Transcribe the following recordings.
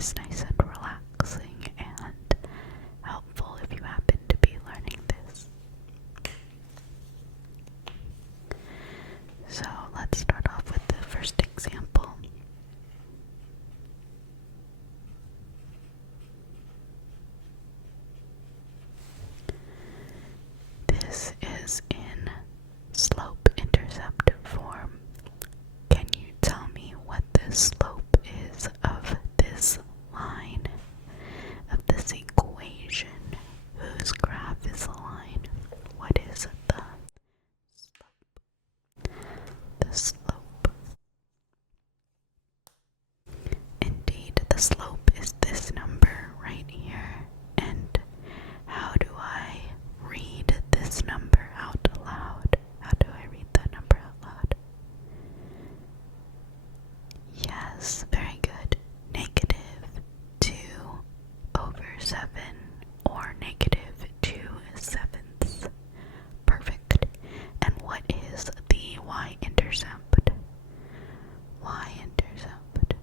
is nice and relaxing and helpful if you happen to be learning this. So let's start off with the first example. This is in slope-intercept form. Can you tell me what the slope is of this line, of this equation, whose graph is a line? What is the slope? The slope. Indeed, the slope is this number right here. And how do I read this number out loud? How do I read that number out loud? Yes, very good. Negative 2 over 7, or negative 2/7. Perfect. And what is the y-intercept? Y-intercept.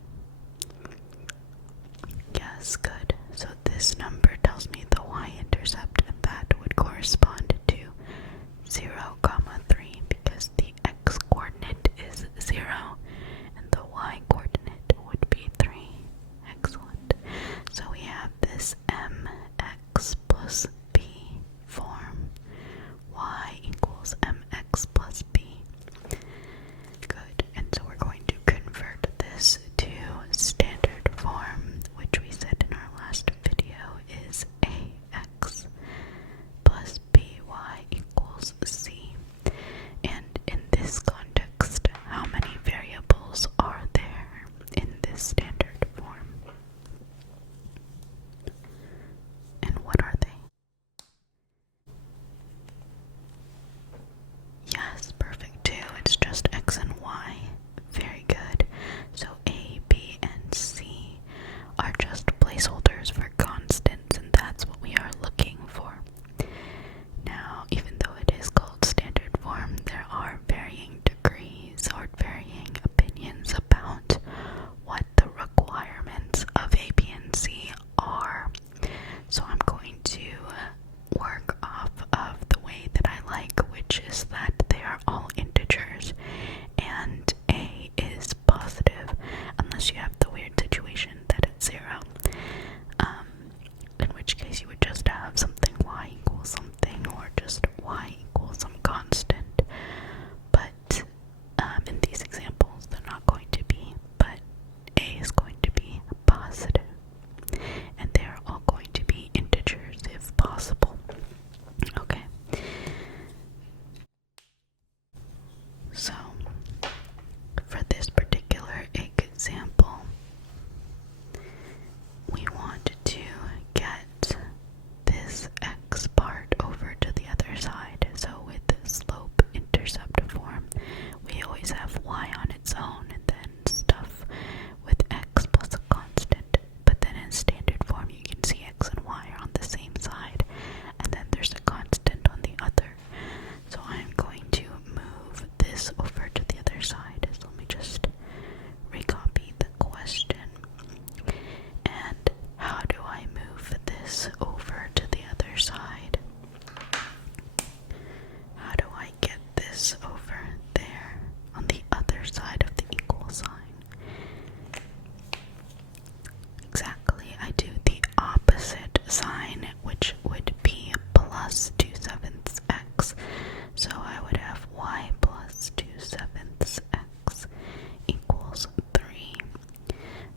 Yes, good. So this number tells me the y-intercept, and that would correspond to 0, 3, because the x-coordinate is 0, and the y-coordinate would be 3. Excellent. So we have this mx plus b form. Y equals mx plus b. Good. And so we're going to convert this to standard form, which we said in our last video is ax plus by equals c. And in this context, how many variables are there in this standard form? And what are they? Yes, perfect too. It's just x and y. Very good. So a, b, and c are just placeholders for constants, and that's what we are looking for. Now, even though it is called standard form, there are varying degrees or varying opinions about what the requirements of A, B, and C are. So I'm going to work off of the way that I like, which is that they are all integers, and A is positive, unless you have the weird situation that it's 0. In which case you would just have something y equals something, or just y equals some constant. But in these examples, they're not going to be, but A is going to be positive, and they're all going to be integers if possible. Okay. So, for this particular example, we want to get this x part over to the other side. So with slope-intercept form, we always have y on its own and then stuff with x plus a constant. But then in standard form, you can see x and y are on the same side, and then there's a constant on the other. So I'm going to move this over to the other side. So let me just recopy the question. And how do I move this over to the other side? How do I get this over there on the other side of the equal sign? Exactly, I do the opposite sign, which would be plus 2/7 x. So I would have y plus 2/7 x equals 3.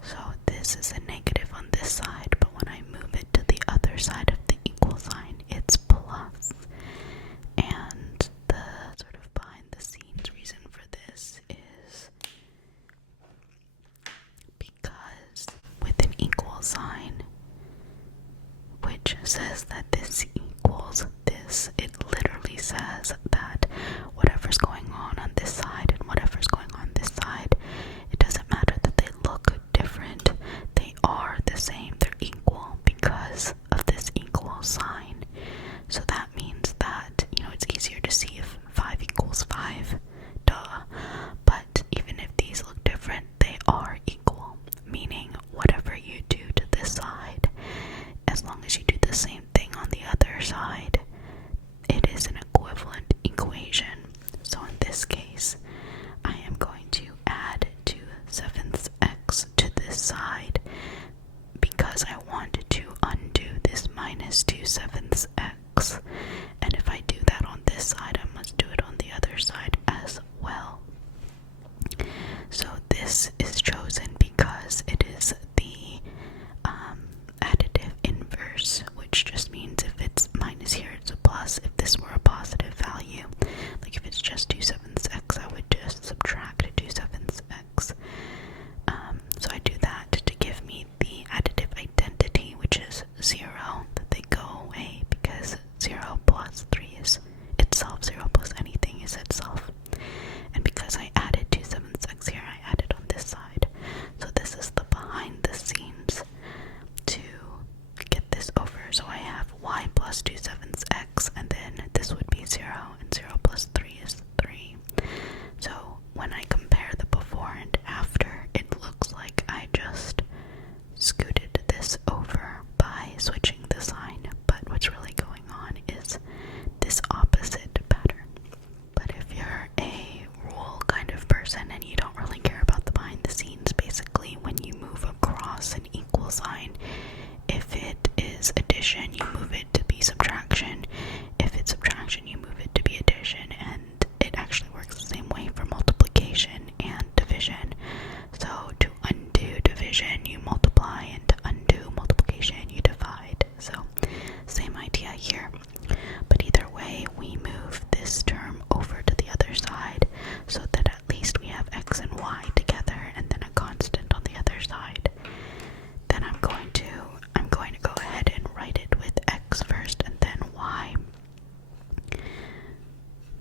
So this is a negative on this side, but when I move it to the other side of the equal sign, it's plus. And the sort of behind the scenes reason for this is because with an equal sign, which says that this equals this, it literally says that whatever's going on this side and whatever's going on this side, it doesn't matter that they look different. They are the same. They're equal because of this equal sign. So that means that, it's easier to see if 5 equals 5. Duh. But even if these look different, they are equal, meaning whatever you do minus 2/7 x. And if I do that on this side, I must do it on the other side as well. So this is chosen because it is the additive inverse, which just means if it's minus here, it's a plus. If this were a positive value, like if it's just 2/7 x, I would just subtract 2/7 x. So I do that to give me the additive identity, which is 0, that they go away because 0 plus 3 is itself, 0 plus anything is itself. And because I added 2/7 x here, I added on this side. So this is the behind the scenes to get this over. So I have y plus 2/7 x, and then this would be 0, and 0 plus 3 is 3. So when I compare the before and after, it looks like I just scooted this over by switching the sign, but what's really going on is this opposite pattern. But if you're a rule kind of person and you don't really care about the behind the scenes, basically when you move across an equal sign, if it is addition, you move it to be subtraction. If it's subtraction, you move it to be addition, and it actually works the same way for multiplication and division. So to undo division, you multiply, and to undo multiplication, you divide. So same idea here. But either way, we move this term over to the other side so that at least we have x and y together and then a constant on the other side. Then I'm going to go ahead and write it with x first and then y.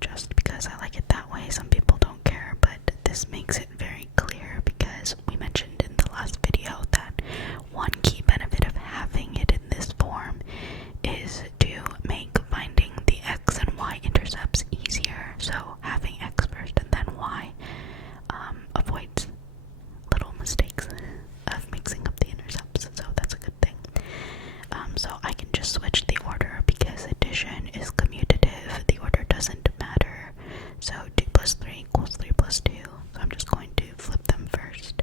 Just because I like it that way. Some people don't care, but this makes it very clear because we mentioned in the last video that one key benefit of having it in this form is to make finding the x and y intercepts easier. So having x first and then y avoids little mistakes of mixing up the intercepts, so that's a good thing. So I can just switch the order because addition is commutative. The order doesn't matter. So 2 plus 3 equals 3 plus 2. So I'm just going to flip them first.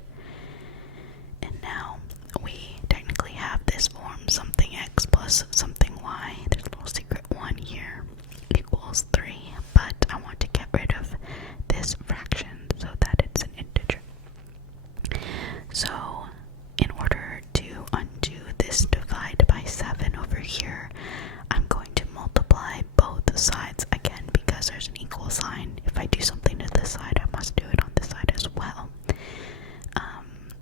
And now we technically have this form, something x plus something y. There's a little secret 1 here equals 3. But I want to get rid of this fraction so that it's an integer. So in order to undo this divide by 7 over here, I'm going to multiply both sides again because there's an equal sign. If I do something to this side, I must do it on this side as well.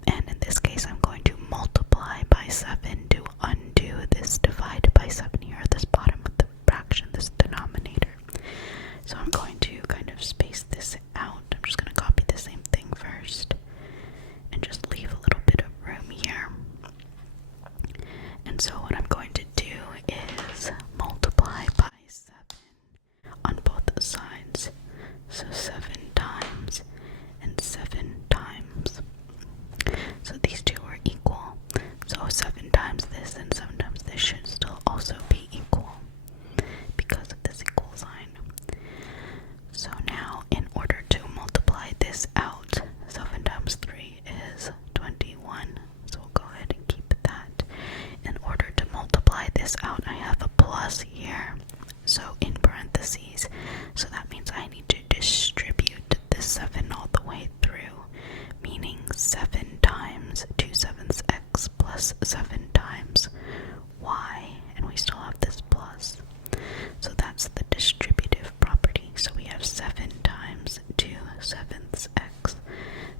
And in this case, I'm going to multiply by 7 to undo this divide by 7 here at this bottom of the fraction, this denominator. So I'm going to kind of space this out. I'm just going to copy the same thing first and just leave a little bit of room here. And so what I'm going to do is multiply by 7 on both sides. So 7 times and 7 times. So these two are equal. So 7 times this and 7 times this should still also be equal because of this equal sign. So now in order to multiply this out, 7 times 3 is 21. So we'll go ahead and keep that. In order to multiply this out, I have a plus here. So in parentheses. So that means I need to distribute this 7 all the way through, meaning 7 times 2/7 x plus 7 times y, and we still have this plus. So that's the distributive property. So we have 7 times 2/7 x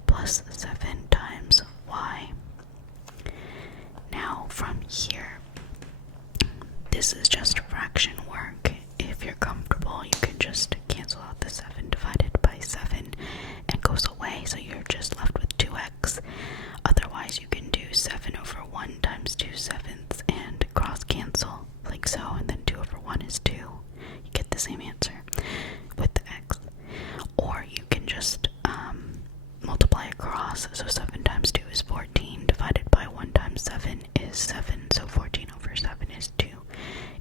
plus 7 times y. Now from here, this is just fraction work. If you're comfortable, you can just cancel out the 7 divided by 7 and goes away, so you're just left with 2x. Otherwise, you can do 7 over 1 times 2/7 and cross cancel, like so, and then 2 over 1 is 2. You get the same answer with the x. Or you can just multiply across, so 7 times 2 is 14, divided by 1 times 7 is 7, so 14 over 7 is 2.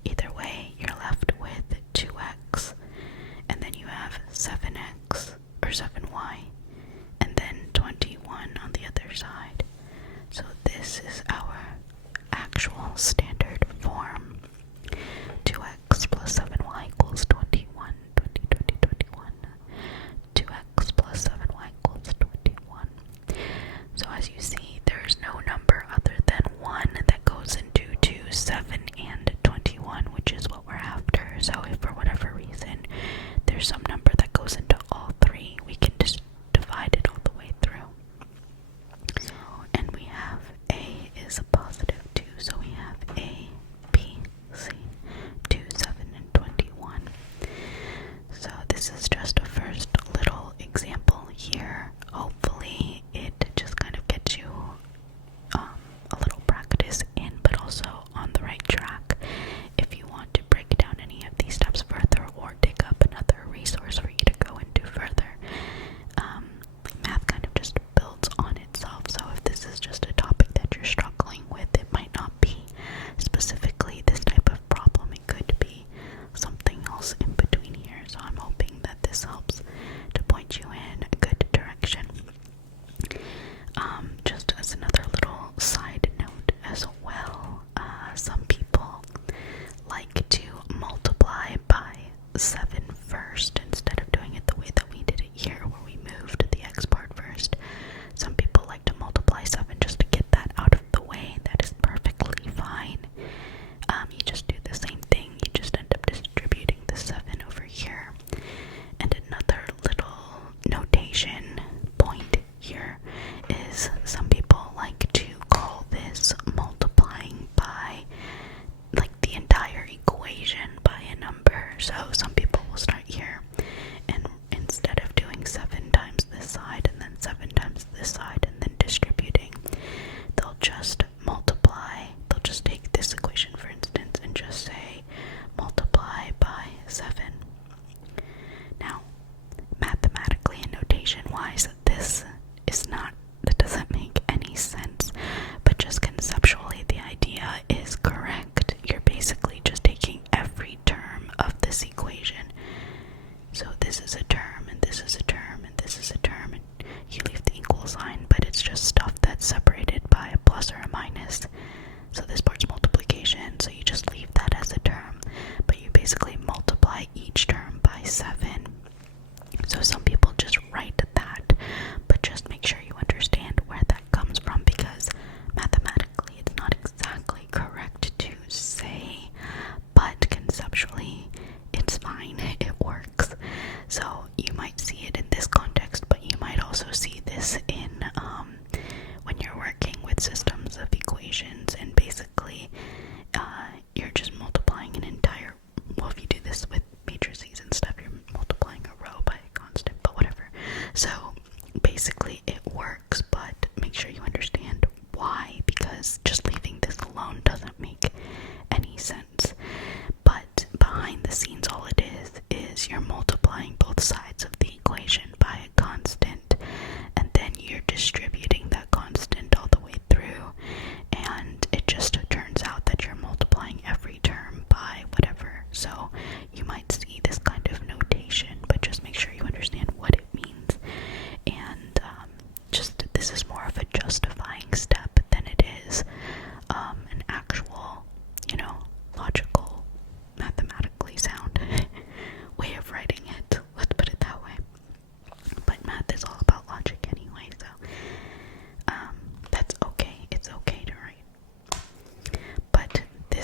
Either way, you're left with 2x, and then you have 7x, or 7y, and then 21 on the other side. So this is our actual standard form.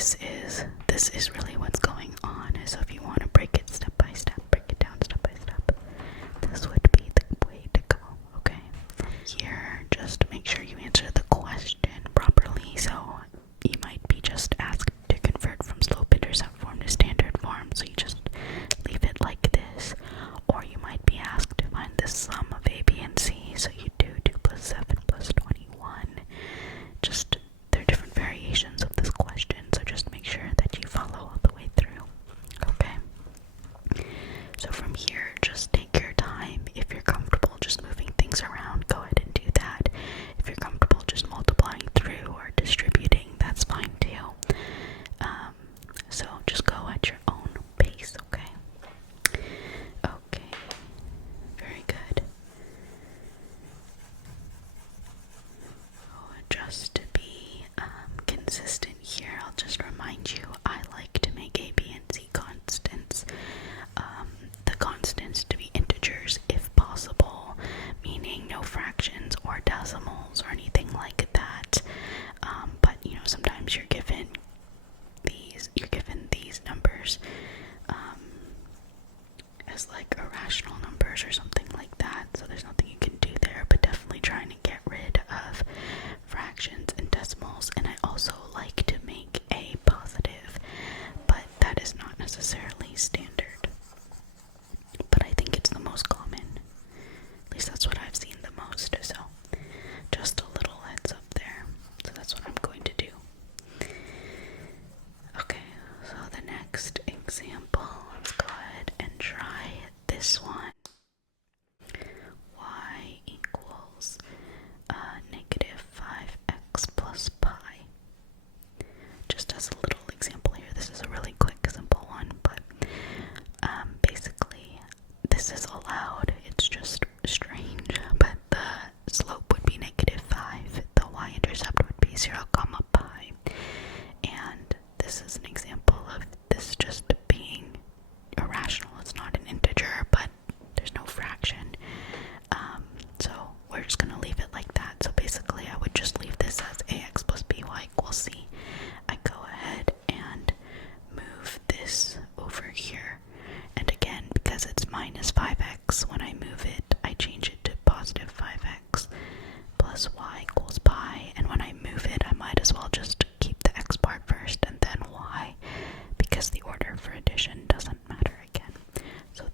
this is really what's going on. So if you want to break it step by step, break it down step by step, this would be the way to go. Okay. From here, just make sure you answer the question properly. So you might be just asked to convert from slope-intercept form to standard form, so you just leave it like this. Or you might be asked to find the sum of a, b, and c, so you do 2 plus 7 plus 21. Just, there are different variations of this question, so just make sure that you follow all the way through. Okay? So from here, just take your time. If you're comfortable just moving things around, go ahead and do that. If you're comfortable just multiplying through or distributing, that's fine too. So just go at your own pace, okay? Okay, very good. Oh, just to be consistent here, I'll just remind you, I like to make a, b, and c constants. The constants to be integers if possible, meaning no fractions or decimals or anything like that. But you know, sometimes you're given these numbers as like irrational numbers or something like that, so there's nothing you can do there, but definitely trying to get rid of fractions and decimals. And I also like to make a positive, but that is not necessarily standard, but I think it's the most common. At least that's what I've seen the most, so just a little heads up there. So that's what I'm going to do. Okay, so the next example, let's go ahead and try this one. Y equals negative 5x plus pi. Just as a little example here, this is a really quick, simple one, but basically this is allowed. It's just strange, but the slope would be negative 5, the y-intercept would be 0, pi, and this is an example of this just being irrational. It's not an integer, but there's no fraction, so we're just going to leave it like that. So basically I would just leave this as ax plus by equals c. I go ahead and move this over here, and again, because it's minus 5x, when I move it, I change it to positive 5x plus y equals pi, and when I move it, I might as well just keep the x part first and then y, because the order for addition doesn't matter again. So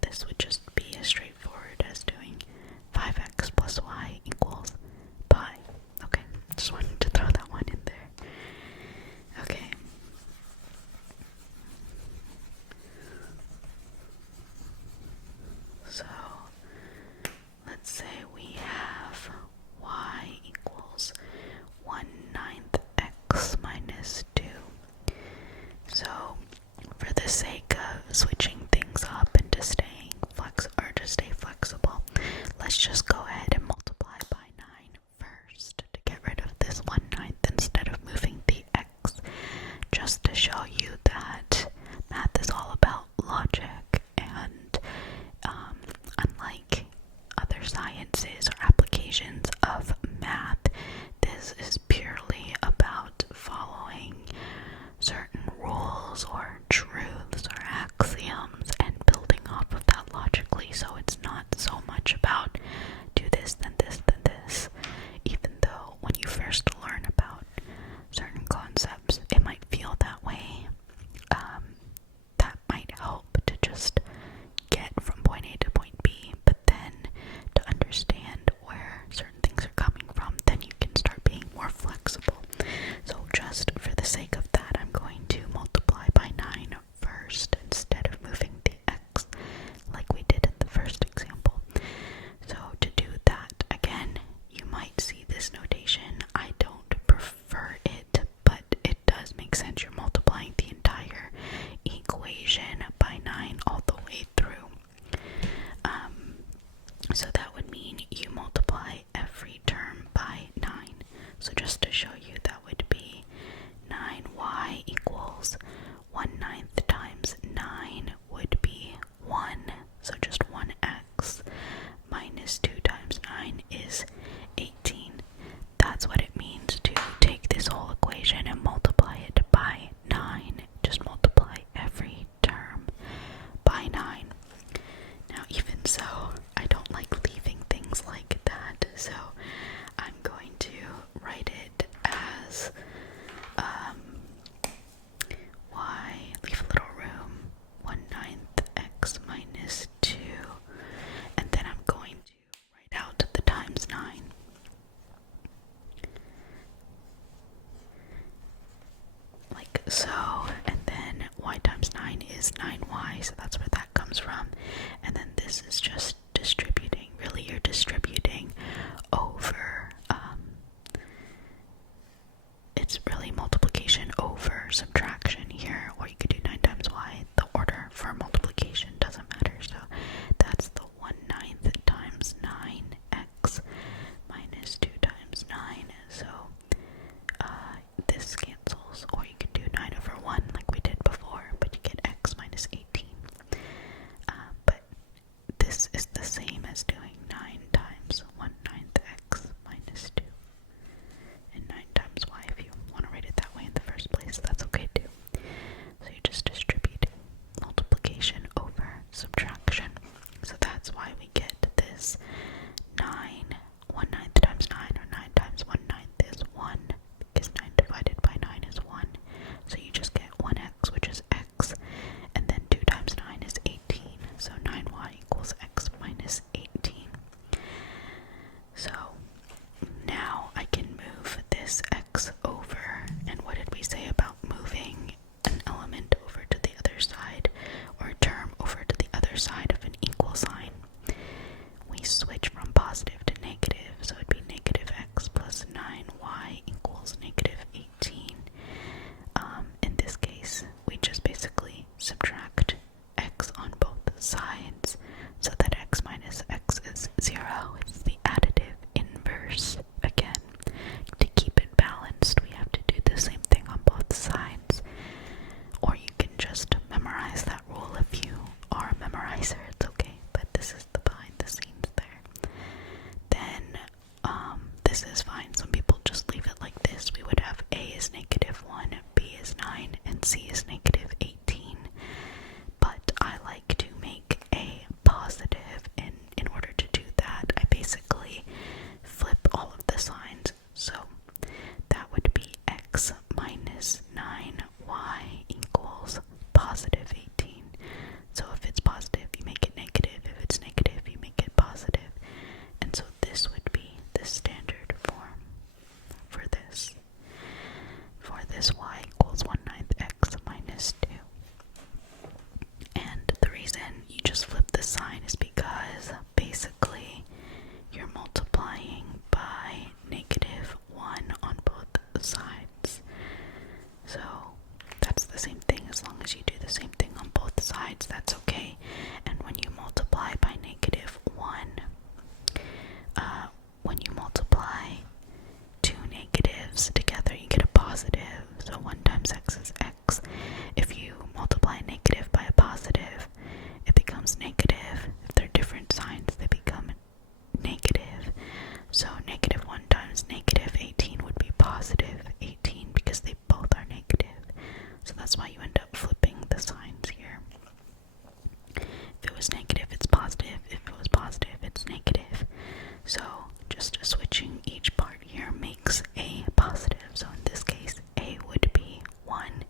so that's where that comes from. And then this is just distributing. Really, you're distributing over, it's really multiplication over subtraction here, or you could do 9 times y. The order for multiplication doesn't matter, so that's the 1/9 times 9x minus 2 times 9, so this cancels, or you can do 9 over 1 like we did before, but you get x minus 18. But this is the same as doing 9 times 1/9 x minus 2. And 9 times y, if you want to write it that way in the first place, that's okay too. So you just distribute multiplication over subtraction. So that's why we get this 9, 1/9 times 9, or 9 times 1/9 is 1, because 9 divided by 9 is 1. So you just get 1x, which is x, and then 2 times 9 is 18, so 9y equals x minus 18. So now I can move this x over, and what did we say about moving an element over to the other side, or a term over to the other side of an equal sign? We switch from positive to negative, so it'd be negative x plus 9y equals negative 18. In this case, we just basically subtract x on both sides, so that x minus x is 0. It's the additive inverse. Again, to keep it balanced, we have to do the same thing on both sides. Or you can just memorize that rule if you are a memorizer, it's okay, but this is the behind the scenes there. Then, this is fine. Some people just leave it like this. We would have a is negative 1, b is 9, and c is negative 18. But I like to make a positive, and in order to do that, I basically flip all of the signs. So that would be x minus 9y equals positive 18. So if it's positive, you make it negative. If it's negative, you make it positive. And so this would be the standard form for this. For this, y equals 1/9 x minus 2. And the reason you just flip the sign is because basically you're multiplying by negative 1 on both sides. So that's the same thing. As long as you do the same thing on both sides, that's okay. And when you multiply by negative 1, when you multiply two negatives together, you get a positive. So 1 times x is x. If you multiply a negative by a positive, it becomes negative. If they're different signs, they become negative. So negative 1 times negative 18 would be positive 18, because they both are negative. So that's why you end up flipping the signs here. If it was negative, it's positive. If it was positive, it's negative. So just switching each part here makes a positive. So in this case, a would be 1,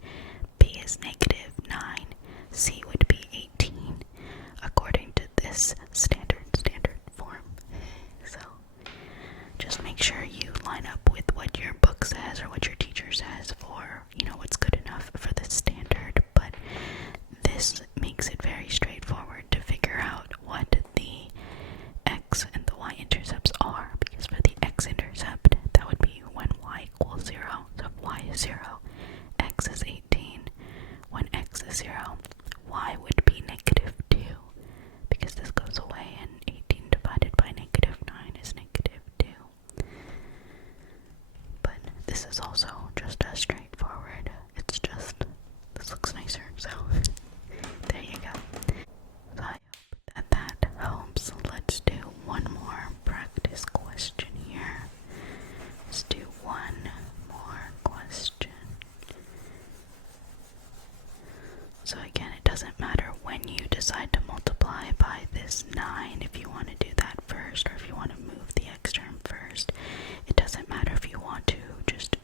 b is negative 9, c would be 18, according to this standard form. So just make sure you line up with what your book says or what your teacher says for, what's good enough for the standard. But this makes it very straightforward to figure out what the x and the y-intercepts are, because for the x-intercept, that would be when y equals 0. So if y is 0, x is 18. When x is 0, y would be negative 2, because this goes away, and 18 divided by negative 9 is negative 2. But this is also just as straightforward. It's just, this looks nicer, so there you go. So I hope that helps. Let's do one more practice question here. Let's do one more question. So again, it doesn't matter when you decide to multiply by this 9, if you want to do that first, or if you want to move the x term first. It doesn't matter if you want to just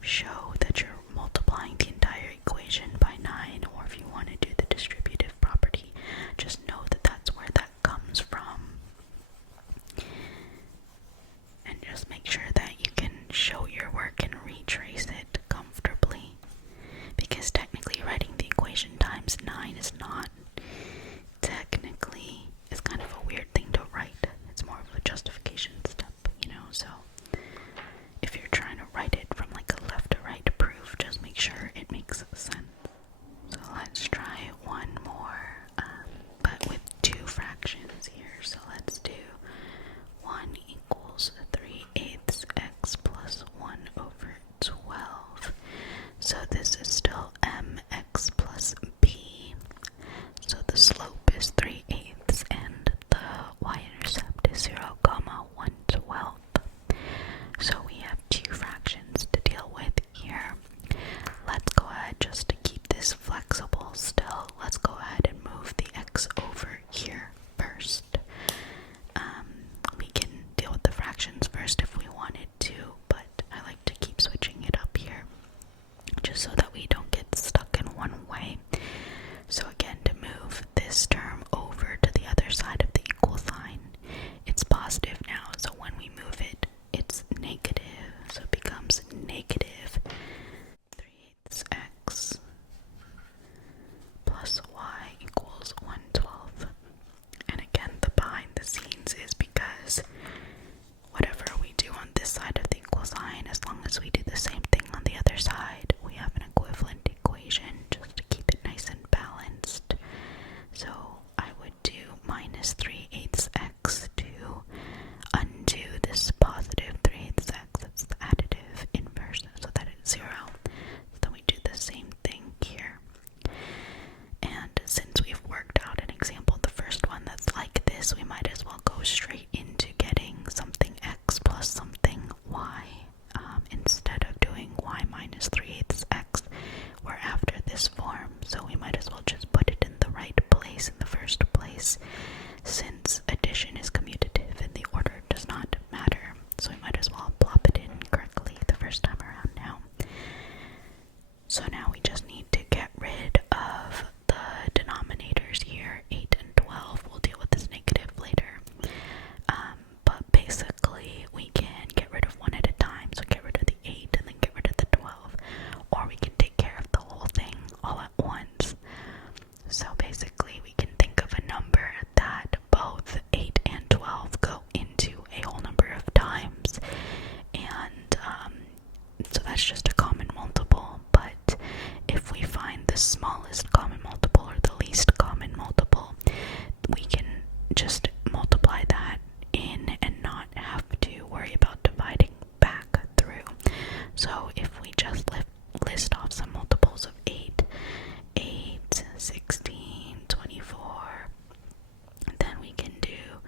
show that you're multiplying the entire equation by 9, or if you want to do the distributive property. Just know that that's where that comes from. And just make sure that you can show your work and retrace it comfortably. Because technically writing the equation times 9 is not So this is still mx plus b. So the slope is 3/8 and the y-intercept is 0, 1/12. So we have two fractions to deal with here. Let's go ahead, just to keep this flexible still, let's go ahead and move the x over here first. We can deal with the fractions first if we wanted to, but I like to keep switching it up here, just so that we don't get stuck in one way. So again, to move this term over to the other side of the equal sign, it's positive now, so when we move it, it's negative, so it becomes negative 3/8 x plus y equals 1/12. And again, the behind the scenes is because whatever we do on this side of the equal sign, as long as we do the same thing on the other side, we have an equivalent equation, just to keep it nice and balanced. So I would do minus 3/8 x to undo this positive 3/8 x. That's the additive inverse, so that it's 0. So then we do the same thing here. And since we've worked out an example, the first one that's like this, we might as well go straight into getting something x plus something y. Instead of doing y minus 3/8 x, we're after this form, so we might as well just put it in the right place in the first place, since addition is commutative and the order does not matter. So we might as well plop it in correctly the first time around now. So now we just need to get rid of the denominators here, 8 and 12. We'll deal with this negative later. But basically, we can get rid of one at a time. So get rid of the 8 and then get rid of the 12. Or we can take care of the whole thing all at once. So basically, we can think of a number that both 8 and 12 go into a whole number of times. And so that's just a common multiple. But if we find the smallest common multiple or the least common multiple, we can just multiply that in and not have to worry about dividing back through. So if we just list off some multiples of 8, 16, 24, then we can do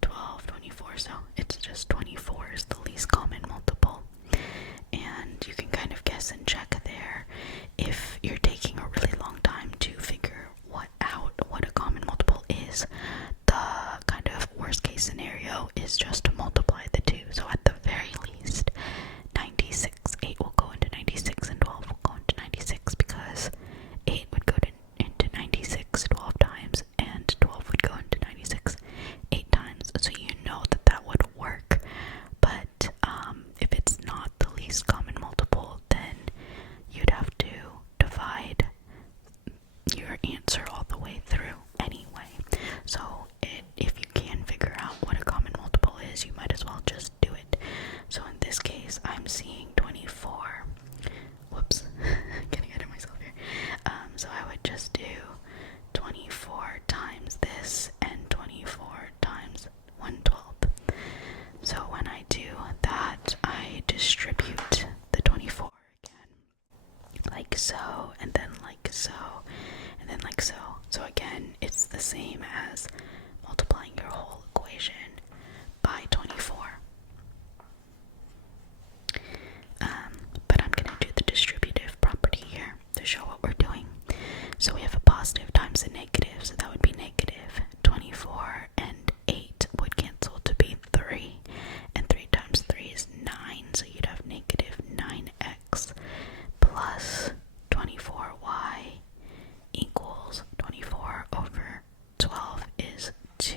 12, 24, so it's just 24 is the least common multiple. And you can kind of guess and check there if you're taking a really long time to figure out what a common multiple is. The kind of worst case scenario is just to multiply the two. So at the very least, 96, 8 will go into 96 and 12 will go into 96, because 8 would go into 96 12 times and 12 would go into 96 8 times. So you know that that would work. But if it's not the least common multiple, then you'd have to divide your answer all the way through anyway. So if you can figure out what a common multiple is, you might as well just do it. So in this case, I'm seeing 24. Whoops, getting ahead of myself here. So I would just do 24 times this and 24 times 1/12. So when I do that, I distribute the 24 again, like so, and then like so, and then like so. So again, it's the same as multiplying your whole equation by 24. But I'm going to do the distributive property here to show what we're doing. So we have a positive times a negative, so that would be negative 24, and 8 would cancel to be 3, and 3 times 3 is 9, so you'd have negative 9x plus 24y equals 24 over 12 is 2.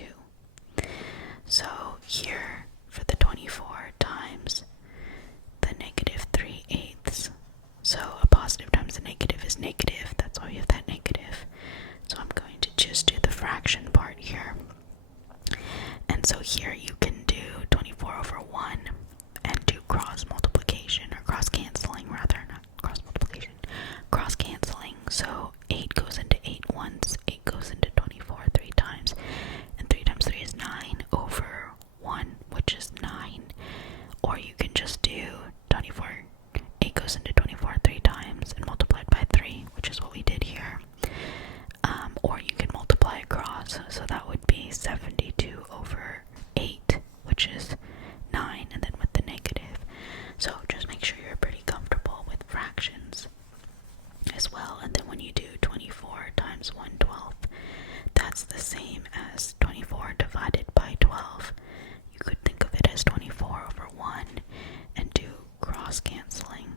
fractions as well. And then when you do 24 times 1/12, that's the same as 24 divided by 12. You could think of it as 24 over 1 and do cross canceling.